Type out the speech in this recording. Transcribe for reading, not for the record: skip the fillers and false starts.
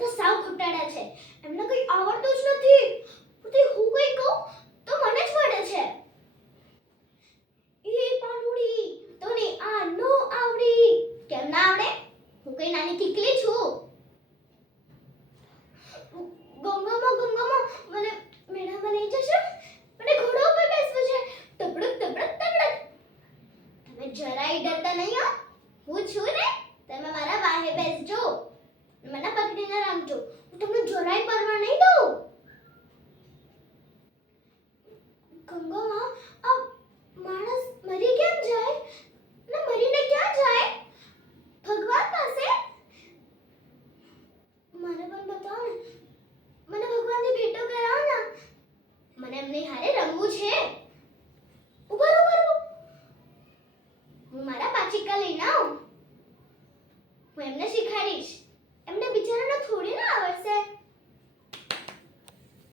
તો સાવ ખોટાડા છે. એમને કંઈ આવડતું જ નથી. તે હું કંઈ કહું તો મને જ વળે છે. એ પાનુડી તને આ નો આવડી. કેમ ના આવડે? હું કઈ નાની ઠીકલી છું. ગંગામાં મને મેળામાં લઈ જશો? મને ઘોડા ઉપર બેસવું છે. તબડક તબડક તબડક. તમે જરાય ડરતા નહીં હો. હું છું ને. તમે મારા વાહે બેસજો. મને પકડીને રાખજો. હું તમને જરાય પરવા નહીં દઉં. ગંગામાં આ માણસ મરી કેમ જાય? ને મરીને ક્યાં જાય? ભગવાન પાસે? મને પણ બતાવો ને. મને ભગવાનની ભેટો કરાવો ને. મને એમની હારે રમવું છે. ઉભા રહો. હું મારા પાચિકા લઈને આવું. હું એમને શીખવાડીશ. એમને બિચારાને થોડી ના